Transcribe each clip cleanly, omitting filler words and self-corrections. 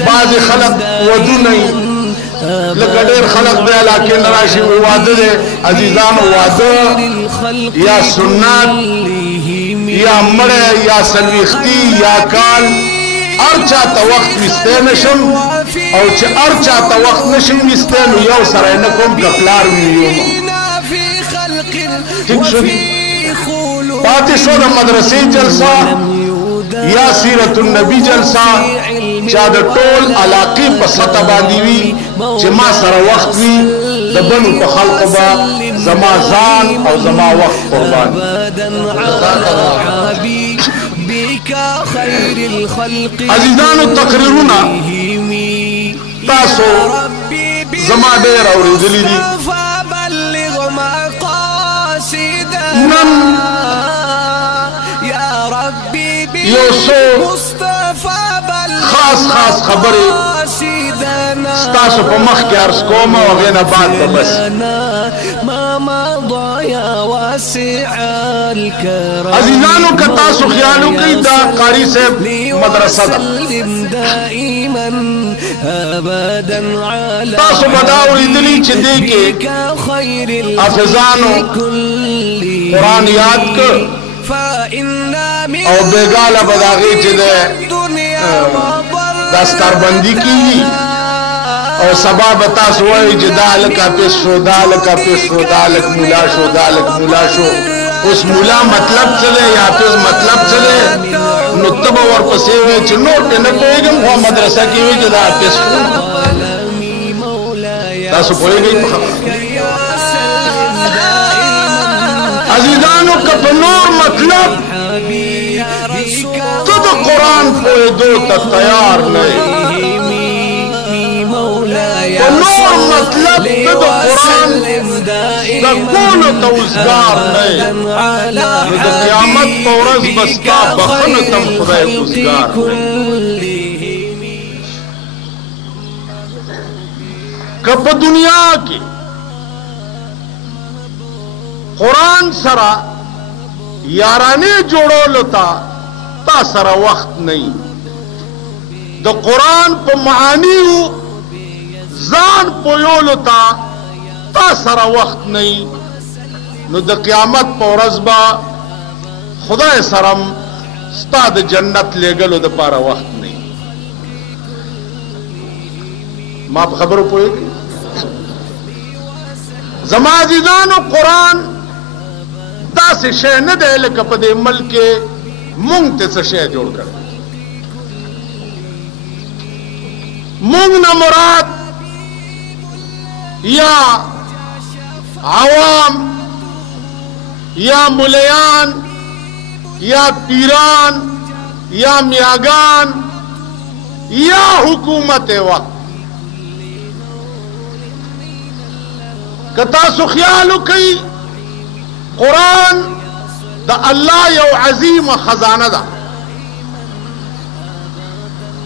بعض خلق ودو نہیں لکه ډېر خلق دی علاقې نه راشي واده دی عزیزانو واده یا سنت یا مړی یا څلوېښتي یا کال هر چاته وخت ویستی نشم او چې هر چاته وخت نشم ویستی نو یو سره یې نه کوم که پلار وي ٹھیک شو پاتې شو د مدرسې جلسه یا سیرت النبی جلسه چا د ټول علاقې په سطح باندې وي چې ما سره وخت وي د بنو په خلقو به زما ځان او زما وخت قربان عزیزانو تقریرونه تاسو زما ډېر اورېدلي دي نن یو څو خاص خبرې ستاسو په مخ کې عرض کوم او هغې نه بعد به بس عزیزانو که تاسو خیال وکړئ دا قاري صاحب مدرسه ده تاسو به دا اورېدلي چې دې کې حافظانو قرآن یاد کړ او بیگاله به د هغې چې دستاربندي کېږي او سبا به تاسو وایئ چې دا هلک حافظ شو دا هلک حافظ شو دا هلک ملا شو دا هلک ملا شو اوس ملا مطلب څه دی یا حافظ مطلب څه دی نو ته به ورپسې وایې چې نور پرې نه پوهېږم خو مدرسه کې وایي چې دا حافظ شو تاسو پوهېږئ په خبره عزیزانو که په نور مطلب ته د قرآن پوهېدو ته تیار نه یې په نور مطلب ته د قرآن زده کولو ته اوزګار نه یې نو د قیامت په ورځ به ستا بخښنو ته هم خدای اوزګار نه که په دنیا کې قرآن سره یارانې جوړولو ته تا سره وخت نه د قرآن په معانیو ځان پویولو ته تا سره وخت نه نو د قیامت په ورځ به خدای سره ستا د جنت لیږلو دپاره وخت نه ما په خبرو پوهېږئ زما عزیزانو قرآن داسې شی نه دی لکه په دې ملک کې مونږ ته څه شی جوړ کړی مونږ نه مراد یا عوام یا ملیان یا پیران یا میاگان یا حکومت وقت که تاسو خیال وکئ قرآن دا الله یو عظیم خزانه ده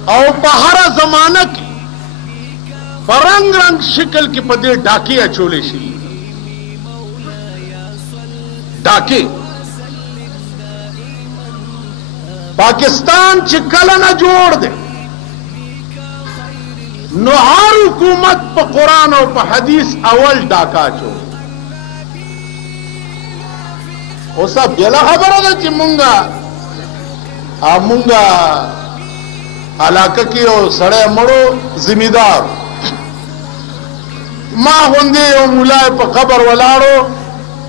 او په هره زمانه کې په رنګ رنګ شکل کې په دې ډاکې اچولې شي ډاکې پاکستان چې کله نه جوړ دی نو هر حکومت په قرآن او په حدیث اول ډاکا اچو اوسه بله خبره ده چې مونږه علاقه کې یو سړی مړو ذمېدار ما غوندې یو مولای په قبر ولاړو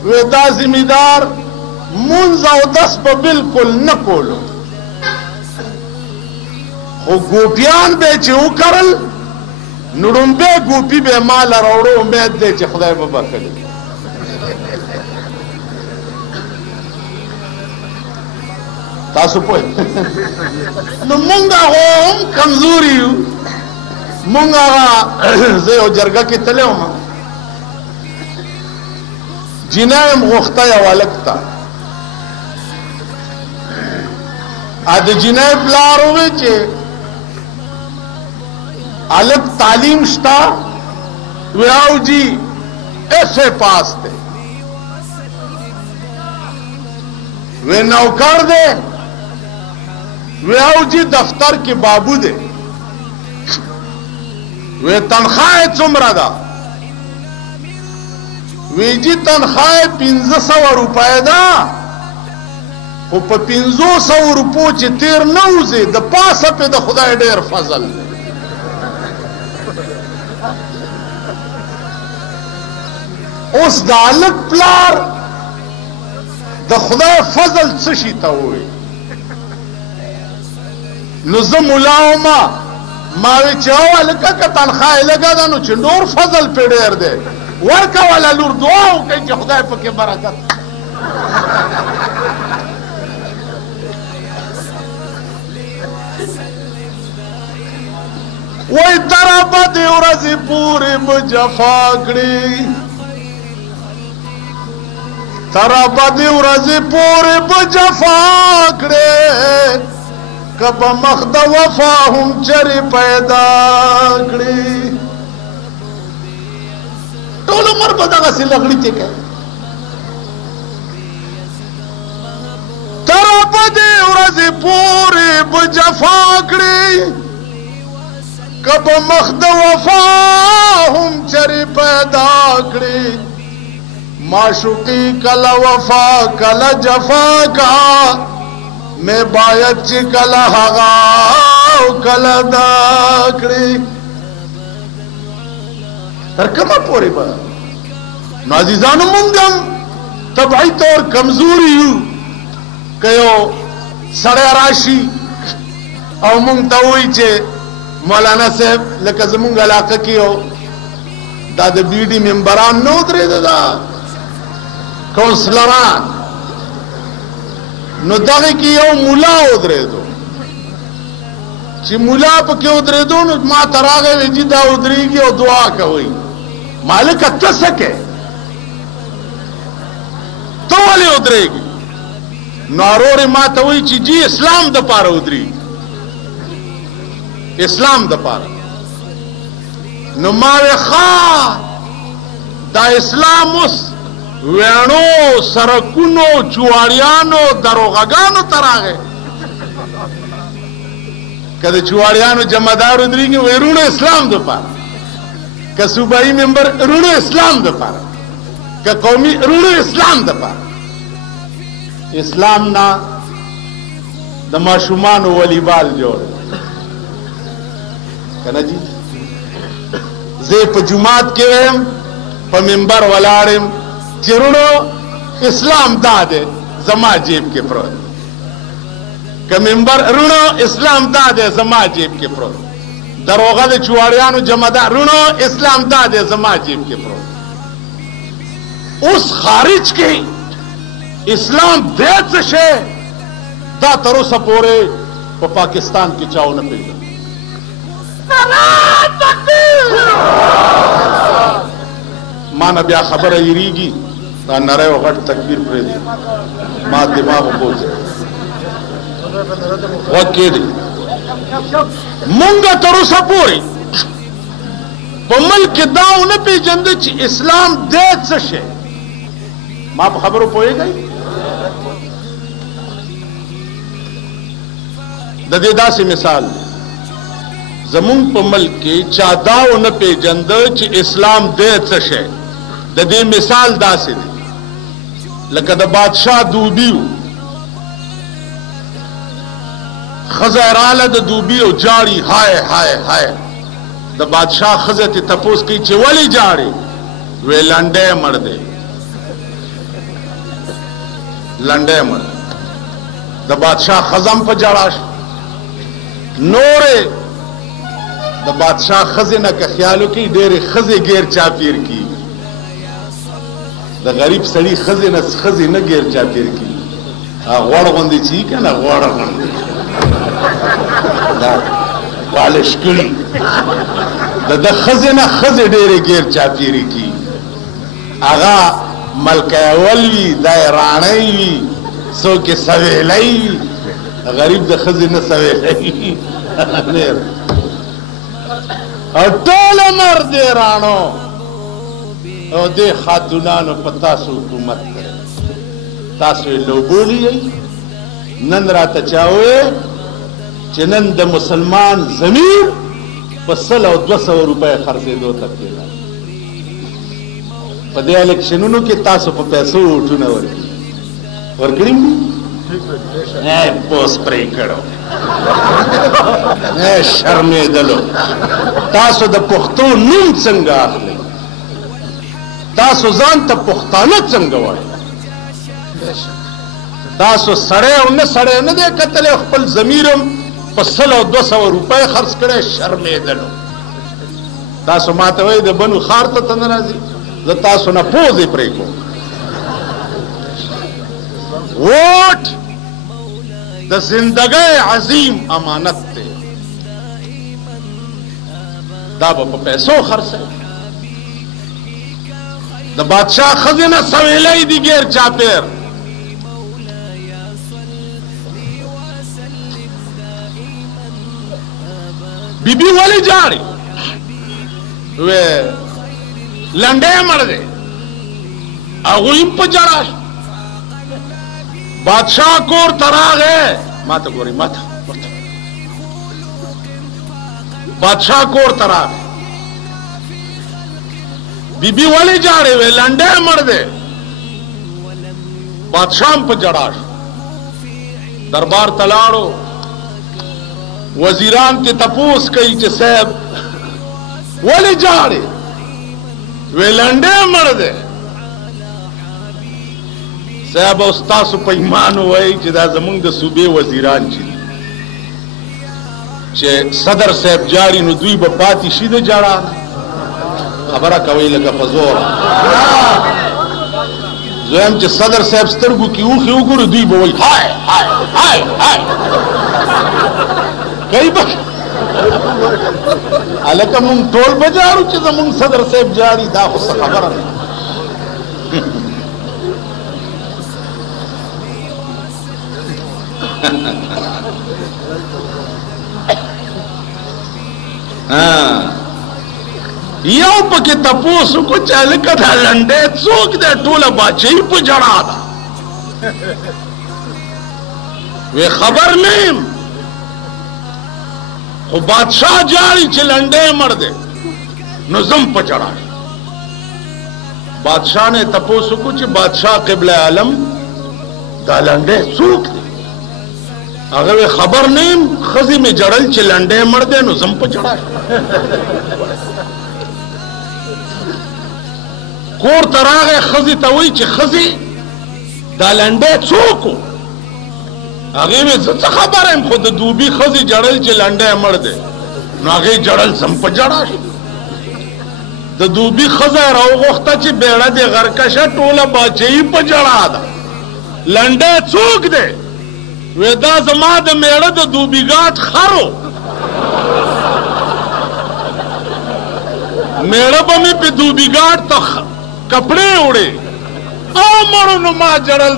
وی دا ذمېدار مونځ او دس په بلکل نه کولو خو ګوپیان به چې وکرل نو ړومبی ګوپي به مال راوړو امید دی چې خدای به بخلي تاسو پوه نو مونږ هم کمزوري یو مونږ زه یو جرګه کې تللی وم جینۍ م غوښته یو هلک ته د جینۍ پلار ووی چې هلک تعلیم شته وی او جی ایسے پاس دے وی نوکر دے وی او جی دفتر کے بابو دے وی تنخواه څومره ده؟ وی جی تنخواه 1500 روپۍ ده، خو په 500 روپو چې تیر نه وځي د پاسه پې د خدای ډېر فضل دی. اوس د هلک پلار د خدای فضل څه شي ته ووایي؟ نو زه ملا ومه، ما وی چې او هلکه که تنخواه یې لږه ده نو چې نور فضل پې ډېر دی، ورکوله لور دعا وکړئ چې خدای پکې برکت. وای تر بدې ورځې پورې به جفا کړي، تر بدې ورځې پورې به جفا کړي، که به مخ د وفا هم چرې پیدا کړي. ټول عمر به دغسې لغړیتې کوي. تر بدې ورځې پورې به جفا کړي، که به مخ د وفا هم چرې پیدا کړي. معشوقی کله وفا کله جفا کا، میں باید چې کله هغه او کله دا کړي. تر کومه پورې به؟ نو عزیزانو مونږ هم طبعي طور کمزوري یو. که یو سړی راشي او مونږ ته وایي چې مولانا صاحب لکه زمونږ علاقه کې یو دا د بی ډي ممبران نه ودرېده، دا کونسلران، نو دغه کې یو مولا ودرېدو. چې مولا پکې ودرېدو نو ما ته راغی وی جي دا ودرېږي او دعا کوئ. مالکه ته څه کوې؟ ته ولې ودرېږي؟ نو ورور یې ما ته وایي چې جي اسلام دپاره ودرېږي، اسلام دپاره. نو ما وی ښه دا اسلام اوس ویڼو سرکونو چواړیانو دروغګانو ته راغی. که د چواړیانو جمعدار ودرېږي وایي رونو اسلام دپاره، که صوبایي ممبر رونو اسلام دپاره، که قومي رونو اسلام دپاره. اسلام نه د ماشومانو والیبال جوړ کنه جی. زه په جمعات کې ویم، په منبر ولاړم چې رونو اسلام دا دی زما جیب کې پروت، که منبر رونو اسلام دا دی زما جیب کې پروت، دروغه د چواړیانو جمعدار رونو اسلام دا دی زما جیب کې پروت. اوس خارج کې اسلام دی څه شی دا تر اوسه پورې په پاکستان کې چاو نه پېژني. ما نه بیا خبره یریږي، دا نری او غټ تکبیر پرېږدي، ما دماغ وبوځي غوږ کېږدي. مونږ تر اوسه پورې په ملک کې دا ونه پېژنده چې اسلام دی څه شی. ما په خبرو پوهېږئ؟ د دې داسې مثال زمونږ په ملک کې چا دا ونه پېژنده چې اسلام دی څه شی. د دې مثال داسې دی لکه د بادشاه دوبي و، ښځه یې راغله د دوبي او جاړي، های های های. د بادشاه ښځه ترې تپوس کوي چې ولې جاړې؟ وی لنډی مړ دی، لنډی مړ. د بادشاه ښځه هم په ژړا شوه. نورې د بادشاه ښځې نه که خیال وکړي ډېرې ښځې ګیر چاپېر کېږي. د غریب سړي ښځې نه ښځې نه ګیر چاپېر کېږي. غوړ غوندې چې وي که نه غوړ غوندې دا پالش کړي، د ده ښځې نه ښځې ډېرې ګیر چاپېرې کېږي. هغه ملکه اول وي، دا یې راڼی وي، څوک یې سویلی وي. غریب د ښځې نه سویلی وي او ټول عمر دې راڼو او دې خاتونانو په تاسو حکومت کړی. تاسو یې لوبولی یئ. نن راته چا وویل چې نن د مسلمان ضمیر 100 او 200 روپے خرڅېدو ته کېده. په دې الیکشنونو کې تاسو په پیسو ووټونه ورکړي پوس پرې کړو شرمېدلو. تاسو د پښتو نوم څنګه اخلئ؟ تاسو ځان ته پښتانه څنګه وایي؟ تاسو سړی او نه سړی نه دی کتلی، خپل ضمیرم په 100 او 200 روپۍ خرڅ کړی، شرمېدلو. تاسو ماته وایي د بنو ښار ته نه راځي، زه تاسو نه پوزې پرې کوم. ووټ د زندګۍ عظیم امانت دی، دا به په پیسو خرڅوي. د بادشاہ ښځې نه سویلی دي ګیر چاپېر. بیبي ولې جاړي؟ وې لنډی مړ دی، هغوی هم په جړا شو. بادشاہ کور ته راغی، ماته ګورئ ماته بادشاہ کور ته راغی. بیبي ولې جاړې؟ وې لنډی مړ دی. بادشاہ هم په جړا شو. دربار ته لاړو، وزیران ته تپوس کوي چې صاحب ولې جاړې؟ وې لنډی مړ دی. صاحب او ستاسو په ایمان وایي چې دا زمونږ د صوبې وزیران چې صدر صاحب جاری نو دوی به پاتې شي د جړا. خبره کوي لکه په زوره. زویم چې صدر صاحب سترګو کې اوښې وګورو، دوی به وایي هاي هاي هاي هاي کوي به هلکه مونږ ټول به جاړو چې زمونږ صدر صاحب جاري. دا خو څه خبره ده. یو پکې تپوس وکړو چې هلکه دا لنډی څوک دی؟ ټوله باچهي په جړا ده. وی خبر نه یم، خو بادشاہ جاړي چې لنډی مړ دی، نو زم په جړا شم. بادشاہ نه تپوس وکړو چې بادشاہ قبله عالم دا لنډی څوک دی؟ هغه وی خبر نه یم، ښځې مې جړل چې لنډی مړ دی، نو زم په جړا شم. کور ته راغی، ښځې ته وایي چې ښځې دا لنډی څوک و؟ هغې وی زه څه خبره یم، خو د دوبي ښځې جړل چې لنډی مړ دی، نو هغې جړل زم په جړا شم. د دوبي ښځه یې راوغوښته چې بیړه دې غرکشه، ټوله باچهي په جړا ده. لنډی څوک دی؟ وی دا زما د میړه د دوبیګاټ خر و، میړه به مې په دوبیګاټ ته کپړې وړې، او مړو نو ما جړل.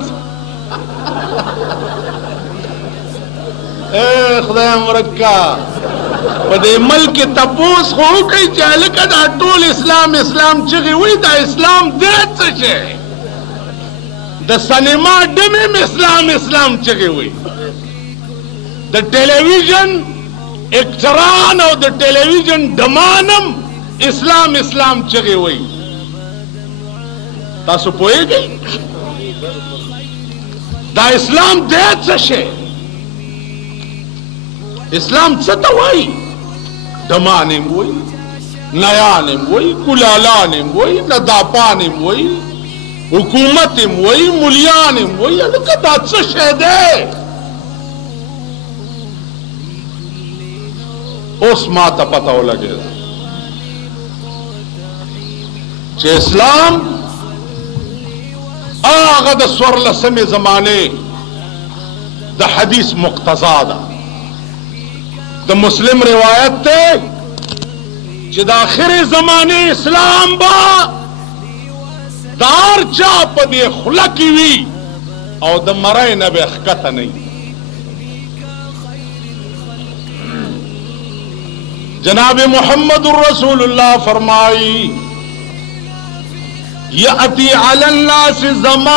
خدای مرکه په دې ملک تپوس خو وکړئ چې هلکه دا ټول اسلام اسلام چغې وایي، دا اسلام دی څه شی؟ د سینما ډمې اسلام اسلام چغې وایي، د ټلویزیون اکټران او د ټلویزیون ډمانم اسلام اسلام چغې وایي. تاسو پوهېږئ دا اسلام دی څه شی؟ اسلام څه ته وایي؟ ډمان هم وایي، نیان هم وایي، کلالان هم وایي، نداپان هم وایي، حکومت هم وایي، ملیان هم وایي. هلکه دا څه شی دی؟ اوس ما ته پته ولګېده چې اسلام هغه د 14مې زمانې د حدیث مقتضا ده. د مسلم روایت ته چې د آخرې زمانې اسلام به د هر چا په دې خوله کې وي او د مرۍ نه به ښکته نه وي. جناب محمد رسول اللہ فرمائی یأتی علی الناس زمان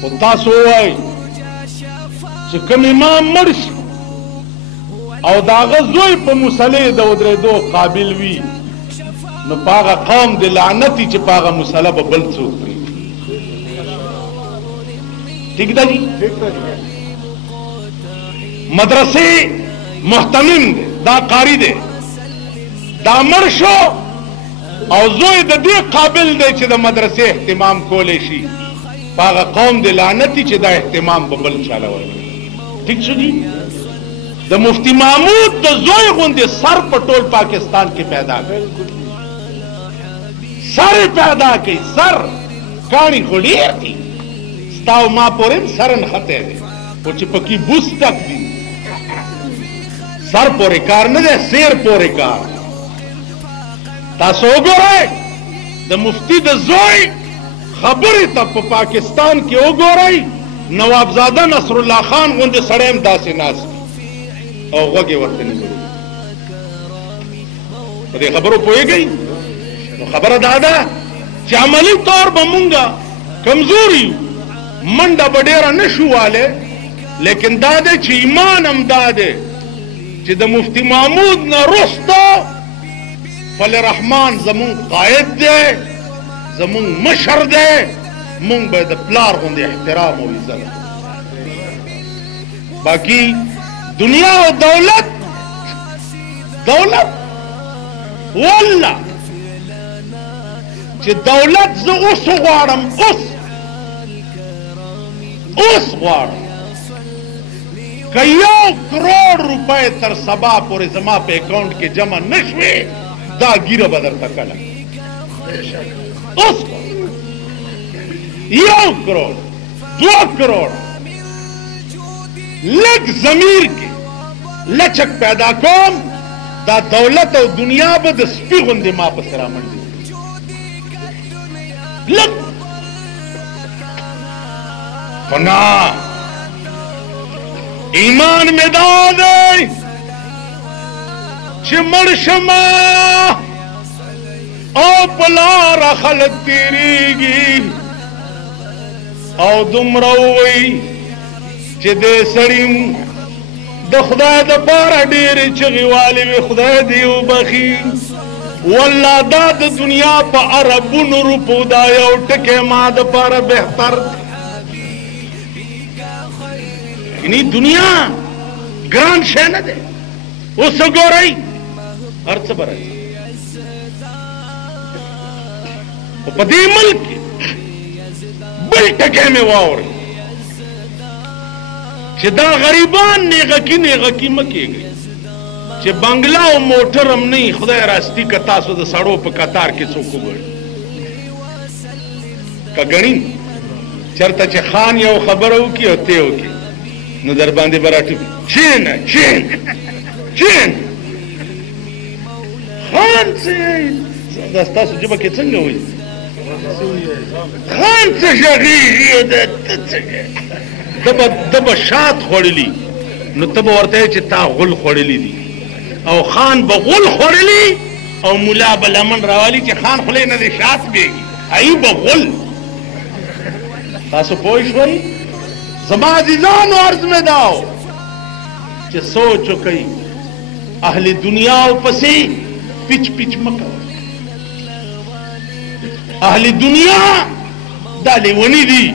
خو تاسو ووایئ چې کوم امام مړ شي او د هغه زوی په مصلې د ودرېدو قابل وي نو په هغه قوم د لعنتي چې په هغه مصله به بل څوک پرېږدي. ٹھیک ده جی؟ مدرسې محتمم دی، دا قاری دی، دا مړ شو او زوی د دې قابل دی چې د مدرسې اهتمام کولی شي، په هغه قوم د لعنتي چې دا اهتمام به بل چاله ورکړي. ٹھیک شو جی؟ د مفتی محمود د زوی غوندې سر په ټول پاکستان کې پیدا کړي، سر پیدا کړي، سر کاڼي خو ډېر دي، ستا او ما پورې هم سر نښتی دی خو چې پکې بوس تک دي، سر پورې کار نه دی، سیر پورې کار. تاسو وګورئ د مفتی د زوی خبرې ته په پاکستان کې وګورئ، نوابزاده نصر الله خان غوندې سړی هم داسې ناست او غوږ یې ورته نیولی. په دې خبرو پوهېږئ؟ نو خبره دا ده چې عملي طور به مونږه کمزوري یو، منډه به ډېره نه شو والی، لیکن دا دی چې ایمان هم دا دی چې د مفتی محمود نه وروسته فل رحمان زمونږ قائد دی، زمونږ مشر دی، مونږ به د پلار غوندې احترام او عزت. باقي دنیا او دولت والله چې دولت زه اوس غواړم، اوس غواړم که 1 کروڑ روپۍ تر سبا پورې زما په اکاونټ کې جمع نه شوې، دا ګیره به درته کله اوس 1 کروڑ 2 کروڑ لږ ضمیر کې لچک پیدا کوم، دا دولت او دنیا به د سپي غوندې ما پسې رامنډي لږ. خو نه، ایمان مې دا دی چې مړ شمه او په لاره خلک تېرېږي او دومره ووایي چې دې سړي د خدای دپاره ډېرې چغې والې وې، خدای دې وبخي. والله دا د دنیا په عربونو روپو دا یو ټکی ما دپاره بهتر دی. یعنی دنیا ګران شی نه دی. اوس وګورئ هر څه به راځي، خو په دې ملک کې بل ټکی مې واورئ چې دا غریبان نیغکي مه کېږئ چې بنګله او موټر هم نه وي. خدای راستی که تاسو د سړو په قطار کې څوک وګڼي، که ګڼي چېرته چې خان یو خبره وکړي او ته وکړي نو در باندې به راټوکي، چینه خان څه دا ستاسو ژبه کې څنګه وایي؟ خان څه غږېږي، ده به شات خوړلي نو ته به ورته چې تا غل خوړلي دي، او خان به غل خوړلي او ملا به لمن راوالي چې خان خولې نه دی شات بیږي، ای به غل. تاسو پوه شوئ؟ زما عزیزانو عرض مې دا و چې سوچ وکئ، اهل دنیاو پسې پچ مه کوئ. اهل دنیا دا لیوني دي،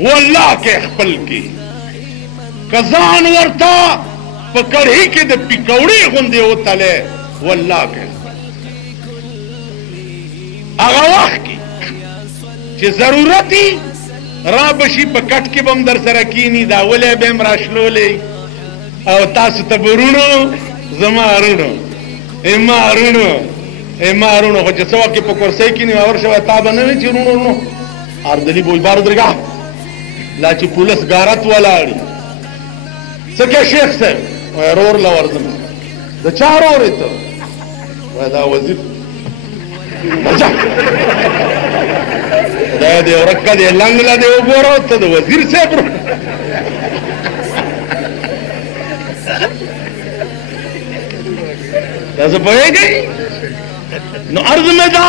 والله کې خپل کې که ځان ورته په کړهي کې د پکوړې غوندې وتلی، والله کې هغه وخت کې چې ضرورت وي را بشي په کټ کې به هم در سره کینی، دا ولی به هم راشلولی او تاسو ته به رونو زما رونو خو چې څه وخت کې په کرسۍ کینی ورشه تا به نه وي چې رونو اردلي بوی بارو درګاه لا چې پولیس غارت ولاړي څه کې شیخ صاحب وایي رور له ورځم د چا رور یې ته وایي دا وزیر مزه خدای دې ورکه دې لنګ لا دې وګوره ته د وزیر صاحب تاسو پوهېږئ؟ نو عرض مې دا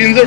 300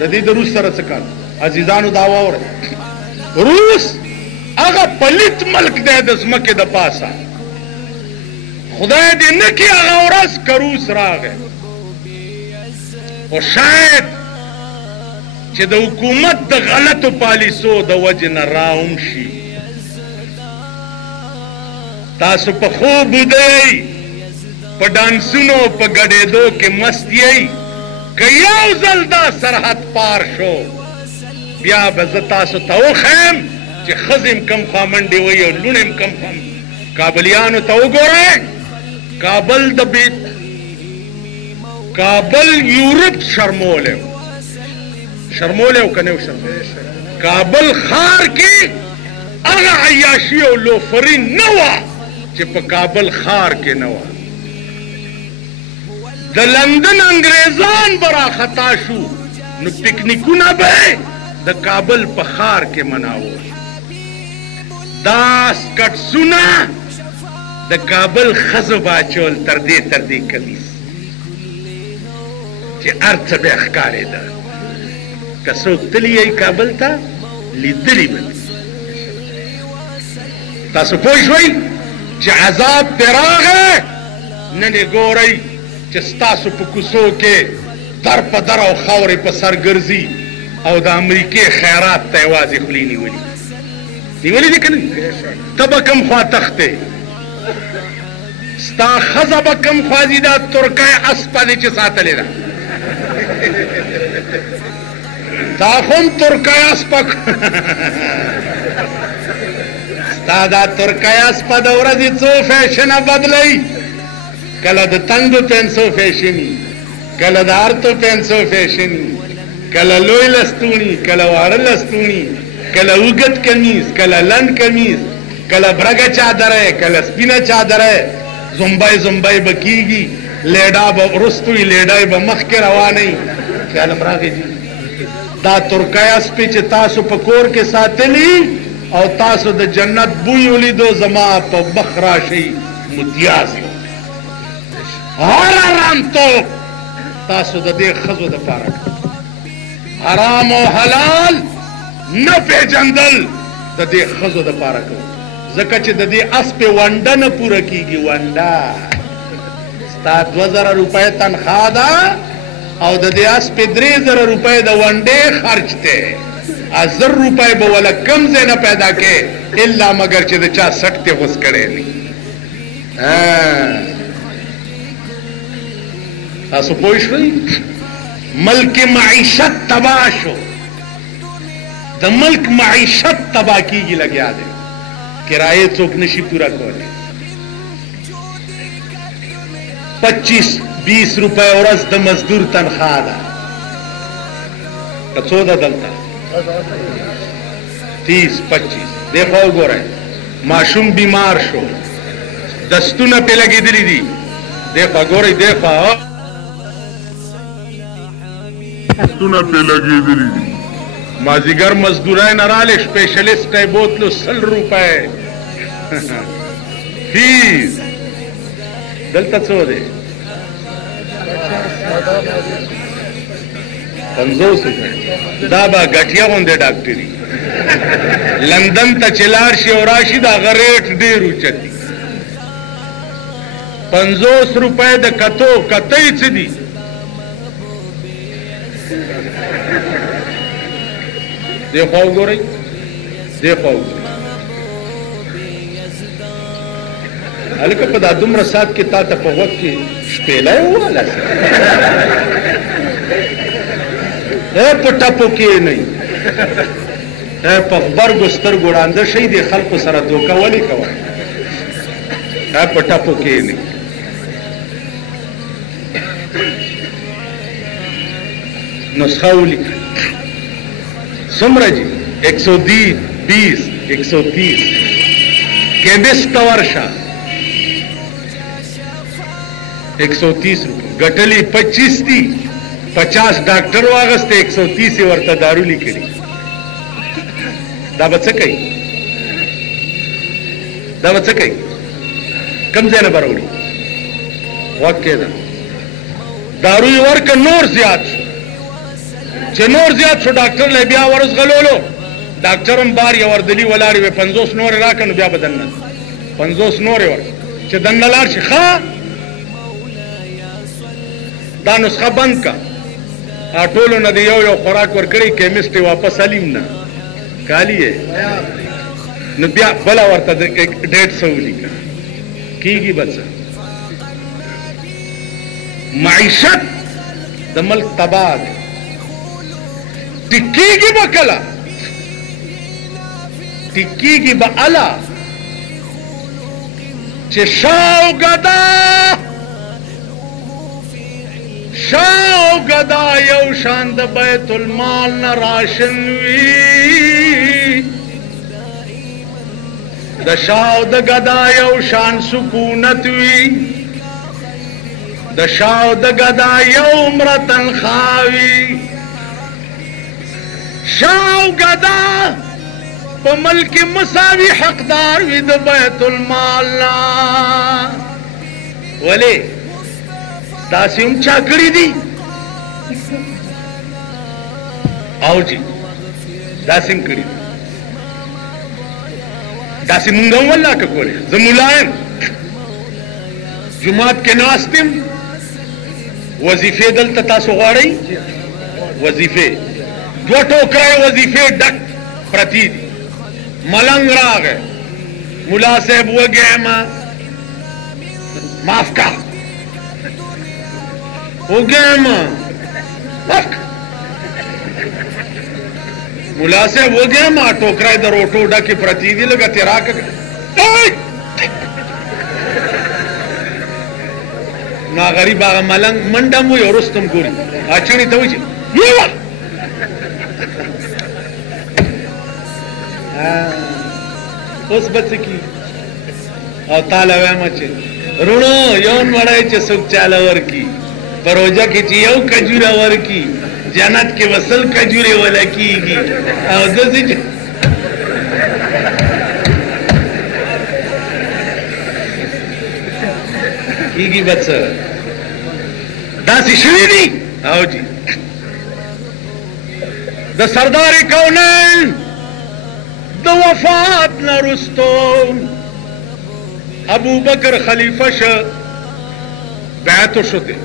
د دې د روس سره څه کار عزیزانو دا واوره روس هغه پلیت ملک دی د ځمکې د پاسه خدای دې نه کړي هغه ورځ که روس راغی خو شاید چې د حکومت د غلطو پالیسو د وجې نه راهم شي تاسو په خوب ودئ په ډانسونو په ګډېدو کې مست یئ که یو ځل دا سرحد پار شو بیا به زه تاسو ته وښیم چې ښځې م کم خوا منډې وهي او لوڼې م کم خوا کابلیانو ته وګورئ کابل یورپ شرمولی و شرمولی و که نه و شرمولی کابل ښار کې هغه عیاشي او لوفري نه وه چې په کابل ښار کې نه وه د لندن انګریزان به راخطا شو نو پکنیکونه به د کابل په ښار کې مناوه دا سکټسونه د کابل ښځو به اچول تر دې کمیس چې هر څه به یې ښکارېده که څوک تللی یې کابل ته لیدلي به تاسو پوه شوئ چې عذاب پرې راغی نن یې ګورئ چې ستاسو په کوڅو کې در په در او خاورې په سر ګرځي او د امریکې خیرات ته یوازې خولې نیولي دي که نه ته به کوم خوا تښتې ستا ښځه به کوم خوا ځي دا ترکی اسپه دې چې ساتلې ده تا خو هم ترکی اسپه ستا دا ترکی اسپه د ورځې څو فیشنه بدلوي کله د تنګو پنسو فیشني کله د ارتو پنسو فیشني کله لوی لستوني کله واړه لستوني کله اوږد کمیز کله لنډ کمیز کله برګه چادره کله سپینه چادره زمبای به کېږي لیډا به وروسته وي لیډای به مخکې روانوي خیال م راغی جي دا ترکی اسپې چې تاسو په کور کې ساتلي او تاسو د جنت بوی ولیدو زما په مخ راشئ متیاز یم هر حرامتوب تاسو د دې ښځو دپاره حرام او حلال نه پېژندل د دې ښځو دپاره کوو ځکه چې د دې اسپې ونډه نه پوره کېږي ونډه ستا 2000 روپۍ تنخوا ده او د دې اسپې 3000 روپۍ د ونډې خرچ دی 1000 روپۍ به وله کم ځای نه پیدا کې الا مګر چې د چا سټ ته غوس کړی نه تاسو پوه شوئ ملک معیشت تباه شو د ملک معیشت تباه کیږي لګیا دی کرایه څوک نشي پورا کولی 25-20 روپۍ ورځ د مزدور تنخوا ده که څو ده دلته 30-25 دی خوا وګورئ ماشوم بیمار شو دستونه پې لګېدلي دي دی خوا ګورئ دی خوا دستونه پې لګېدلي دي مازدیګر مزدورای نه رالی سپیشلیسټ یې بوتلو 100 روپۍ فیس دلته څو دی 50 روپۍ دا به ګټیا غوندې ډاکټري لندن ته چې لاړ شي او راشي د هغه ریټ ډېر اوچت دي 50 روپۍ د کتو کتی څه دي دی خوا وګورئ دی خوا وګورئ هلکه په دا دومره ساعت کې تا ته په غوږ کې شپېلی وواله په ټپو کې نه په غبرګو سترګو ړانده شئ د خلکو سره دوکه ولې کوئ په ټپو کې نه نسخه ولیکئ څومره جي 120 130 کیمسټ ته ورشه 130 روپۍ ګټلې 25 دي 50 ډاکټر واغسته 130 ورته دارو لیکلي دا به څه کوي کم ځای نه به راوړي غوږ کېده دارو یې ورکړه نور زیات شو چې نور زیات شو ډاکټر له بیا ورس غلولو ډاکټر هم بار یو وردلی ولاړ وي 50 نور راکنو بیا بدن 50 نور ور چې دنه لاړ شي ښا دا نسخه بند کا ټولو نه دی یو خوراک ورکړي کیمسټري واپس علیم نه کالی نو بیا بلا ورته 150 لیکه کیږي بچا معیشت د ملک تباہ ټکیږي وکلا ټکیږي به الا چې شاو غدا یو شان د بیت المال نه راشن وی د شاو د غدا یو شان سکونت وی د شاو د غدا یو مرتن خاوی شاو غدا په ملک مساوی حقدار وی د بیت المال نا ولی داسې هم چا کړي دي او جی داسې هم کړي داسې مونږ هم والله که کولې زه ملا یم جومات کې ناست یم وظیفې دلته تاسو غواړئ وظیفې 2 ټوکرای وظیفې ډک پرتی دي ملنګ راغی ملا صاحب وږی ما معاف کا وږی ما معاف کا ملا صاحب وږی ما ټوکرای د روټو ډکې پرتی دي لږه تې راکړه نو غریب هغه ملنګ منډه مو یو رستم ګوري اچړې ته وایي یوه اوس به څه کي او تاله وایم چې رونو یو وړی چې څوک چاله ورکي په روژه کې چې یو کجوره ورکي جنت کې وصل کجورې ولا کېږي او داسې کېږي به څه داسې شوي دي او جي د سردار کونین د وفات نه رستو ابو بکر خلیفه شه بیعت شده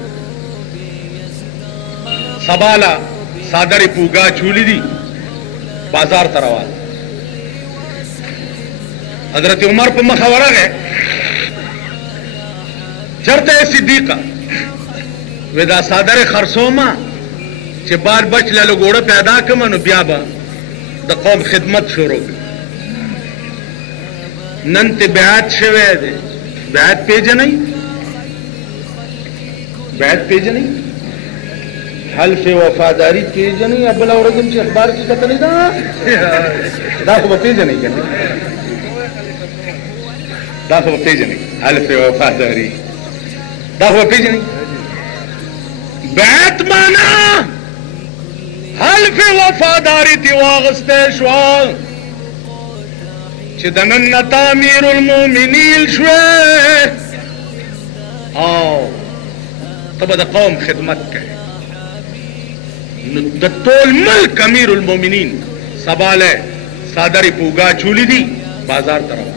سبالا صادر پوگا چولی دی بازار تروان حضرت عمر په مخه ورغه چرته صدیقه ودا صادر خرصوما چې بار بچ له ګوړه پیدا کمه نو بیا به د قوم خدمت شروع نن ته بیعت شوه دی بیعت پیژنئ بیعت پیژنئ حلف وفاداری پیژنئ ابل اورګم چې اخبار کې کتنې دا خو پیژنئ کنه دا خو پیژنئ حلف وفاداری دا خو پیژنئ بیعت معنا حلف وفاداری دی واغسته شو چې د نن امیر المؤمنین شوه او تبه د قوم خدمت کوي نو د ټول ملک امیر المؤمنین سباله صادری پوگا چولی دی بازار طرف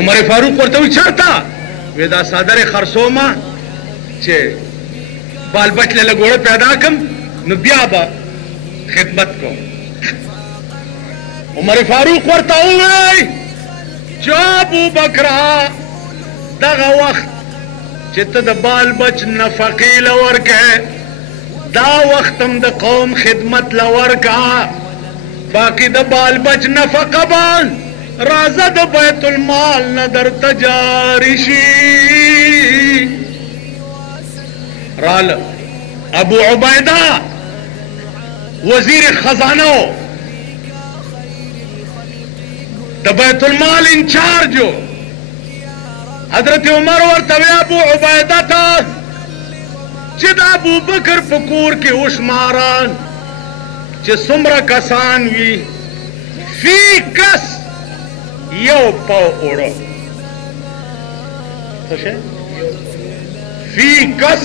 عمر فاروق ورته وی چرتا ودا صادر خرصوما چې بال بچ له ګوړه پیدا کم نو بیا به خدمت کوم عمر فاروق ورته وی چې ابو بکر دغه وخت چې ته د بال بچ نفقې لورکه دا وخت هم د قوم خدمت لورکه باقی د بال بچ نفقه بان رازه د بیت المال نه درته جاری شي رال ابو عبیده وزیر خزانه د بیت المال انچارجو حضرت عمر ورته وی ابو عبیده ته چې د ابو بکر په کور کې وشماران چې څومره کسان وي فی کس یو پاو اوړه څه شی فی کس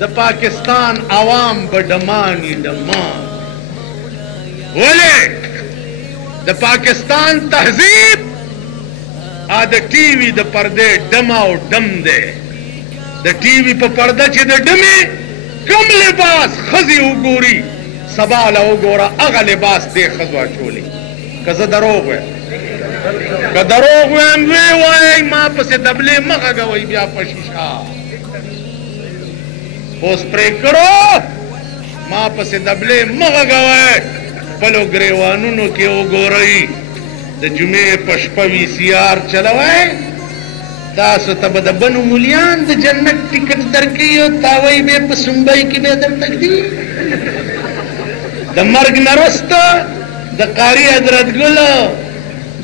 د پاکستان عوام به ډمانې ډمان ولې د پاکستان تهذیب د ټي وي د پردې ډم او ډم دی د ټي وي په پرده چې د ډمې کم لباس ښځې وګوري سبا له وګوره هغه لباس دې ښځو اچولی که زه دروغ وایم که دروغ وایم وی وایئ ما پسې دبلې مه غږوئ بیا په شیشه اوس پرې کړو ما پسې دبلې مه غږوئ خپلو ګریوانونو کې وګورئ د جمعې په شپه وي سی آر چلوئ تاسو ته به د بنو مولیان د جنت ټکټ درکوي او تاوی به په سنبۍ کې به درته ږدي د مرګ نه وروسته د قاري حضرت ګل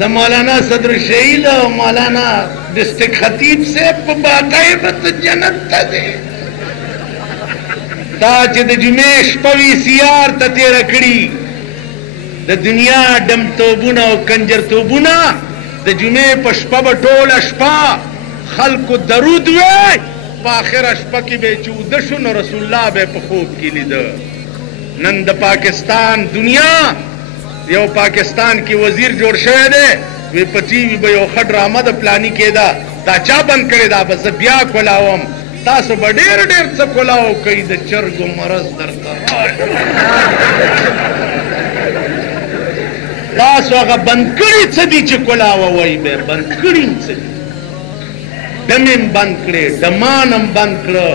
د مولانا صدر شهید او مولانا ډسټرک خطیب صاحب په باقی به ته جنت ته ځې دا چې د جمعې شپه وي سی آر ته تېره کړي د دنیا ډمتوبونه او کنجرتوبونه د جمعې په شپه به ټوله شپه خلکو درود وی په آخره شپه کې به چې وده شو نو رسول الله به په خوب کې لیده نن د پاکستان دنیا یو پاکستان کې وزیر جوړ شوی دی وی په ټي وي به یو ښه ډرامه د پلاني کېده دا چا بند کړې ده به زه بیا کولاوم تاسو به ډېر ډېر څه کولاو کوي د چرګو مرض درته تاسو هغه بند کړي څه دي چې کولاوه وایي به بند کړي څه دي ډم هم بند کړې ډمان هم بند کړه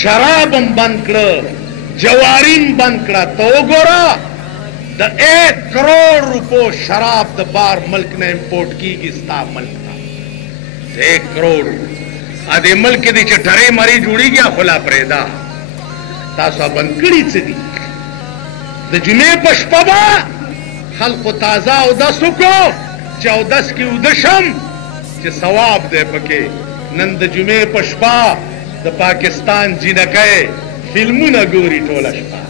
شراب هم بند کړه جوارین بند کړه ته وګوره د 1 کروڑ روپو شراب د بار ملک نه امپورټ کیږي ستا ملک ته 1 کروڑ ا دې ملک کې چې ټرې مری جوړیږي خلا پرېدا تاسو بند کړي څه دي د جمعې په شپه به خلقو تازه اودس وکړو چې اودس کې وده شم چې ثواب دی پکې نن د جمعې په شپه د پاکستان جینکۍ فلمونه ګوري ټوله شپه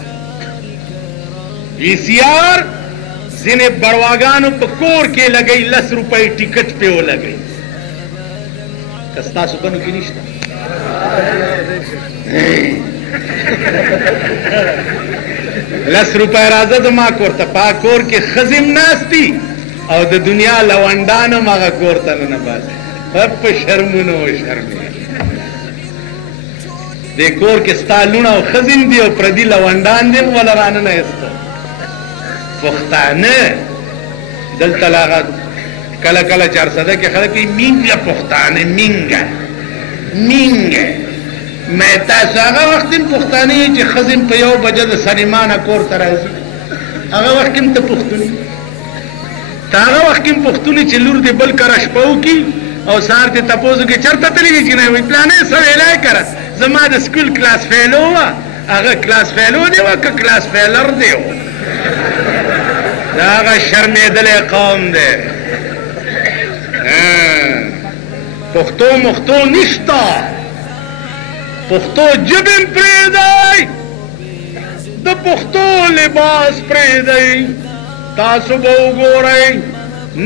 وی سی آر ځینې بړواګانو په کور کې لګوي 10 روپۍ ټیکټ پې ولګوي که ستاسو بنو کې نشته 10 روپۍ راځه زما کور ته پا کور کې ښځې هم ناستي او د دنیا لونډان هم هغه کور ته ننباسي په شرمونو وشرمي دې کور کې ستا لوڼه او ښځې هم دي او پردي لونډان دي هم وله راننه ایسته پښتانه دلته هغه کله کله چارسده کې خلک وایي مینګه پښتانه مینګه مینګه مې تاسو هغه وخت هم پښتانه یې چې ښځې په 1 بجه د سلیمانه کور ته راځي هغه وخت کې هم ته پښتون یې ته هغه وخت کې هم پښتون یې چې لور دې بل کره شپه وکړي او سهار دې تپوس وکړي چېرته تللی وي چې نه وایي پلانې څه ویلی کړه زما د سکول کلاس فیلو وه هغه کلاس فیلو دی وه که کلاس فیلر دی و دا هغه شرمېدلی قوم دی پښتو مختو نشته پښتو ژبې هم پرېږدئ د پښتو لباس پرېږدئ تاسو به وګورئ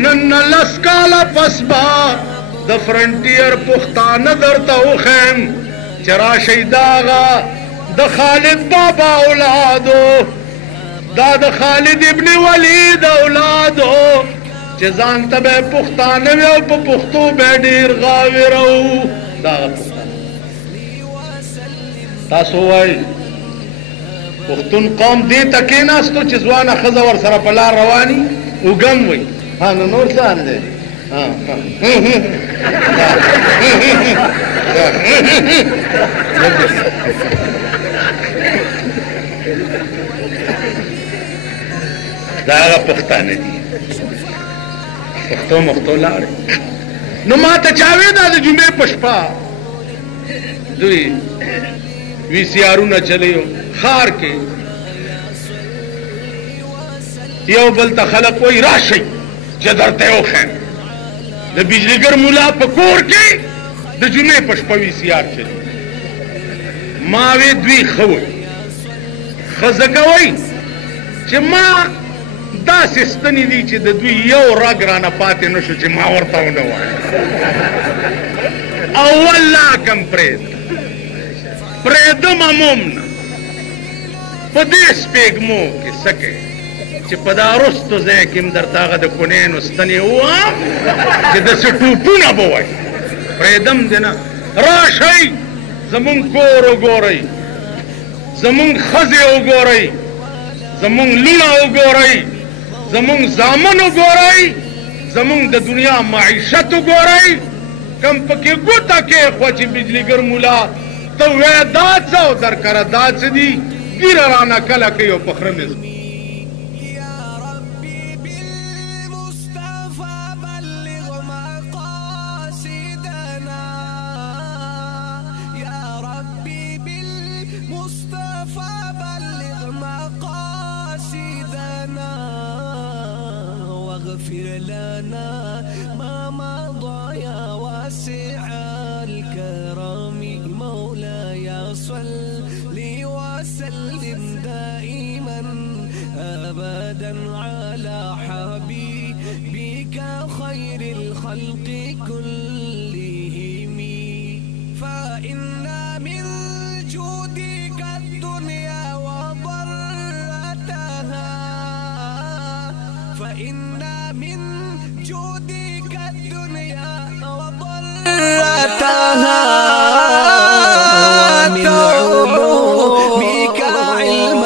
نن نه 10 کاله پس به د فرنټیر پښتانه درته وښیم چې راشئ دا هغه د خالد بابا اولادو دا د خالد ابن ولید اولادو چې ځان ته به پښتانه وي او په پښتو به ډېر غاوره وو دا هغه پښتانه تاسو وایئ پښتون قوم دې ته کېناستو چې ځوانه ښځه ورسره په لار رواني اوږم وي ها نو نور څه حال دی دا هغه پښتانه دي پښتو مختو لاړې نو ما ته چا وې دا د جمعې په شپه دوی وی سی آرونه چلیو ښار کې یو بل ته خلک وایي راشئ چې درته یې وښیم د بجلیګر ملا په کور کې د جمعې په شپه وي سی آر چلی ما وې دوی ښه وایي ښه ځکه وایي چې ما داسې ستنې دي چې د دوی یو رګ رانه پاتې نه شو چې ما ورته ونه وایم او والله کم پرېږده پریدم امومنا پدیس پیگمو کی سکے چې پدارستو ځای کې در تاغه د کونینو ستنې وام چې د سټوپونه بوای پریدم دینا راشي زمون کور وګورئ زمون خزه وګورئ زمون لونه وګورئ زمون زامن وګورئ زمون د دنیا معیشت وګورئ کم پکې ګوتا کې خو چې بجلیګر مولا ته وې دا څو در کړه دا څه دي ګیر رانه کله کې یو پخره مې واغفر لنا ما مضى يا واسع الكرم مولاي صل وسلم دائما أبدا على حبيبك خير الخلق كلهم فإن من جودك الدنيا وضرتها فإن من جودك الدنيا وضرتها ومن علومك علم